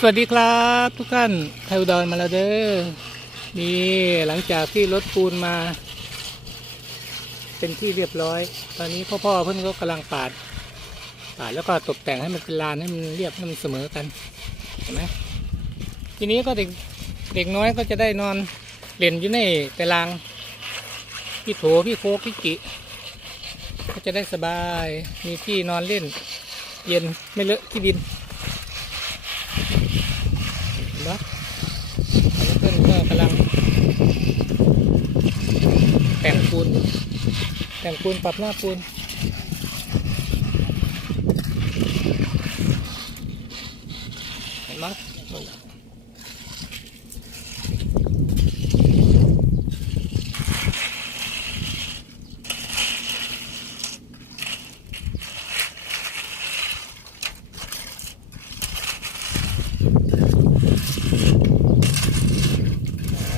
สวัสดีครับทุกท่านไทยอุดรมาแล้วเด้อนี่หลังจากที่รถปูนมา เป็นที่เรียบร้อย ตอนนี้พ่อพ่อเพื่อนก็กำลังปาดปาดแล้วก็ตกแต่งให้มันเป็นลานให้มันเรียบให้มันเสมอกันเห็นไหมทีนี้ก็เด็กเด็กน้อยก็จะได้นอนเล่นอยู่ในตารางพี่โถพี่โคกพี่กิก็จะได้สบายมีที่นอนเล่น เย็นไม่เลอะที่ดิน เนปะเพื่อนก็กำลัง แต่งปูนแต่งปูนปรับหน้าปูนเห็นไหม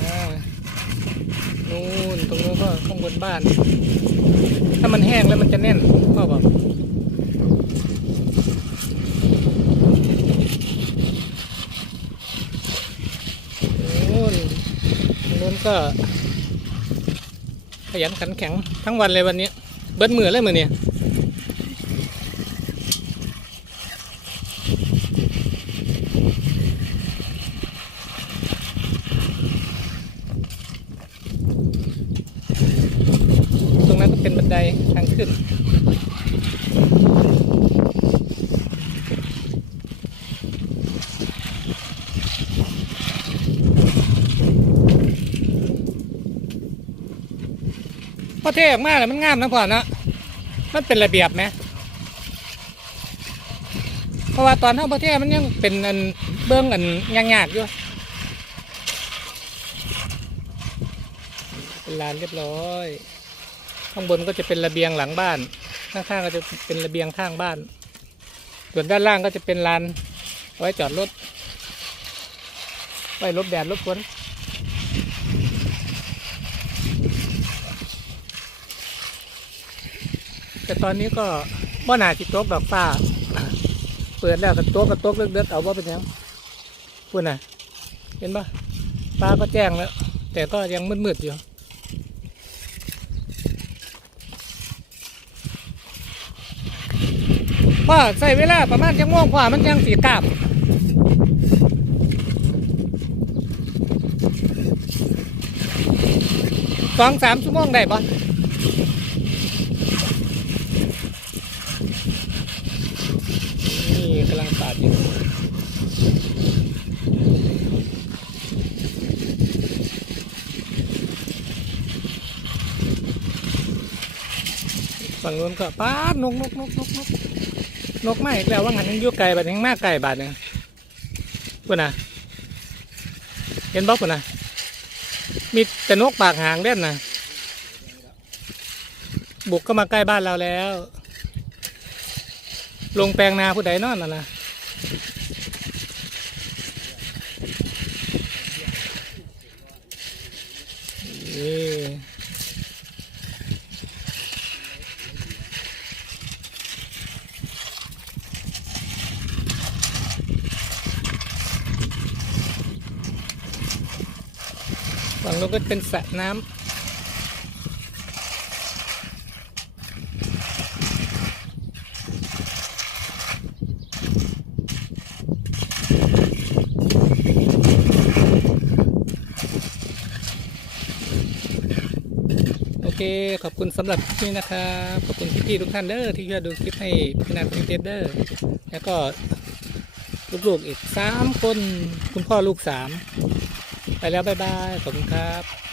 อ่านู่น ตรงนู้นก็ข้างบนบ้าน ถ้ามันแห้งแล้วมันจะแน่นพ่อบอกนู้นนู้นก็ ขยันขันแข็งทั้งวันเลยวันนี้ เบิดมือเลยมือเนี่ยตรงนั้นก็เป็นบัน ไดทางขึ้น พอเทออกมาแล้วมันงามนะพ่อเนาะมันเป็นระเบียบไหมเพราะว่าตอนเท่าประเทศมันยังเป็นอันเบื้องอันยากๆอยู่เป็นลานเรียบร้อย ข้างบนก็จะเป็นระเบียงหลังบ้าน ข้างๆก็จะเป็นระเบียงข้างบ้าน ส่วนด้านล่างก็จะเป็นลานไว้จอดรถ ไว้ลบแดดลบฝนแต่ตอนนี้ก็บ่หนาจิตกดอกฟ้า เปิดแล้วกระตกกระตกเลือกๆเอาว่าเป็นยังพูดน่ะเห็นปะฟ้าก็แจ้งแล้ว แต่ก็ยังมืดๆอยู่ พ่อใส่เวลาประมาณจังม่วงพ่อมันยังสีกราบสองสามชั่วโมงได้ปะนี่กำลังปาดอยู่ฝั่งนู้นก็ป้าดนกนกนกนกนก นกไม่แล้วว่างันยังอยู่ไกลบาดยังมากไกลบาดเนี่ยปุ่นนะเห็นบ๊อบปุ่นนะมีแต่นกปากหางเล่นนะบุกก็มาใกล้บ้านเราแล้ว ลงแปลงนาผู้ใดนอนน่ะนะนี่ ฝั่งนู้นก็เป็นสระน้ำโอเค ขอบคุณสำหรับคลิปนี้นะครับ ขอบคุณพี่ๆทุกท่านเด้อที่ช่วยดูคลิปให้พี่นาพี่เจเดอร์แล้วก็ลูกๆอีกสามคน คุณพ่อลูกสาม ไปแล้ว บ๊ายบาย ขอบคุณครับ